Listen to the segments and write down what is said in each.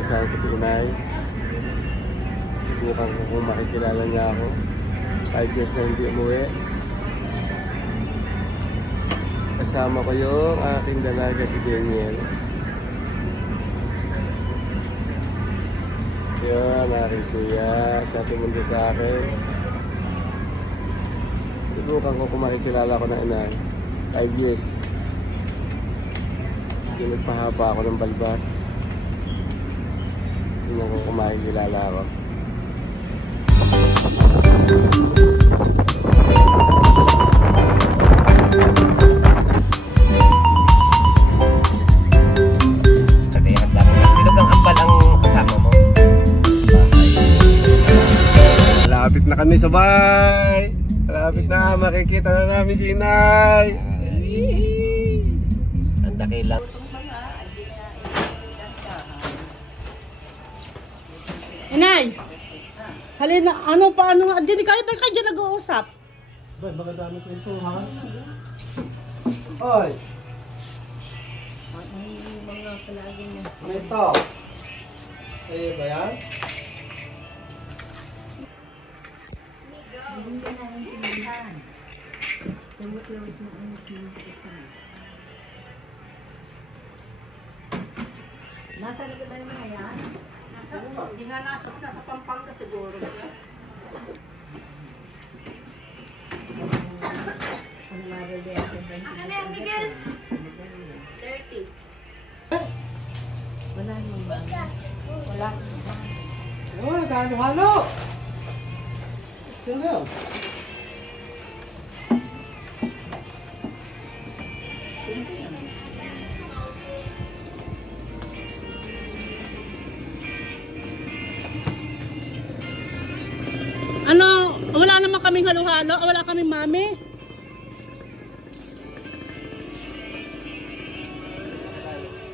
Kasama ko si Inay. Subukan ko kung makikilala niya ako. 5 years na hindi umuwi. Kasama ko yung aking dalaga si Daniel. Yun, aking kuya. Siya sumundo sa akin. Subukan ko kung makikilala ko na Inay. 5 years. Hindi nagpahaba ako ng balbas. Tingnan ko kung makikilala ako. Sino kang ambal ang kasama mo? Malapit na kami sa bahay. Malapit na, makikita na namin si Inay. Ang dakilang. Inay! Halina, ano pa, ano nga? Diyan kayo ba kayo dyan nag-uusap? Ba, baka dami kwentuhan. Oy! Mga palagi na. Ano ito? Sa'yo ba yan? Hindi ka na yung pinihan. Lawat-lawat mo ang pinihan. Nasa na ba yung mga yan? Hindi nga nasa Pampanga siguro. Ang maril yan. Ano yan, Miguel? 30. Wala naman ba? Wala. Oo, nagkano-halo! Sino yun? Ano, wala naman kaming halo-halo, wala kaming mami.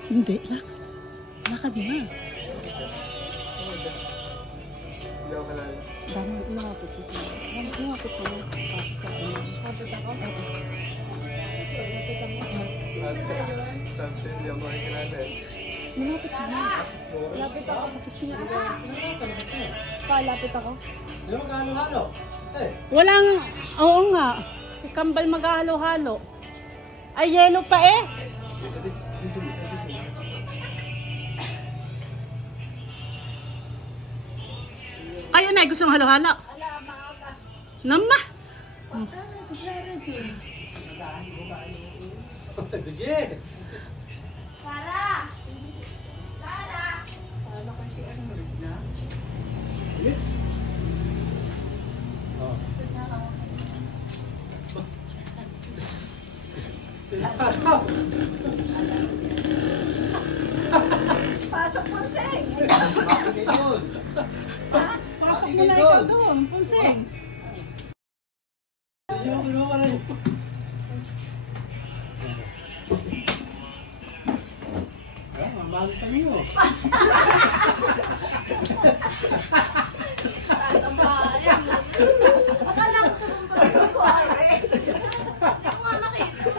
Hindi, lakad na. Hindi ako kalala. Dami nakapit ko. Nakapit ko. Nakapit ako? Sabi hindi ako makikilala eh. Malapit ka na. Malapit ako. Palapit ako. Hindi mo magkano-halo? Eh! Walang, oo nga. Si Kambal maghahalo-halo. Ay, yelo pa eh. Ay, Inay, gusto mong halo-halo? Nama. Sige! Para! Pasok po, Seng! Pasok mo na ikaw doon, Punseng! Kinuha ka na yun. Mamahal sa iyo. Akala ko sa bumbaling ko, Ari. Hindi ko nga makita.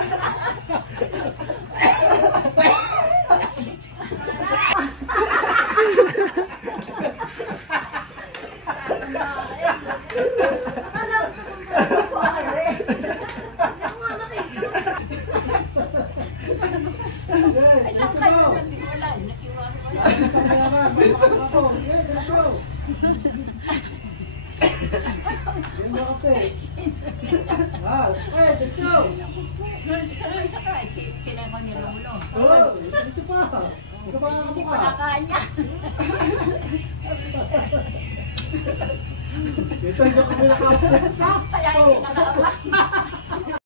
Akala ko sa bumbaling ko, Ari. Hindi ko nga makita. Ay, siyang kayo. Hindi ko wala. Nakiwa ko wala. Isa ka, kinakaw niya ng ulo. Ito pa. Hindi pa nakanya. Ito yung kami nakapit. Kaya hindi nakaawa.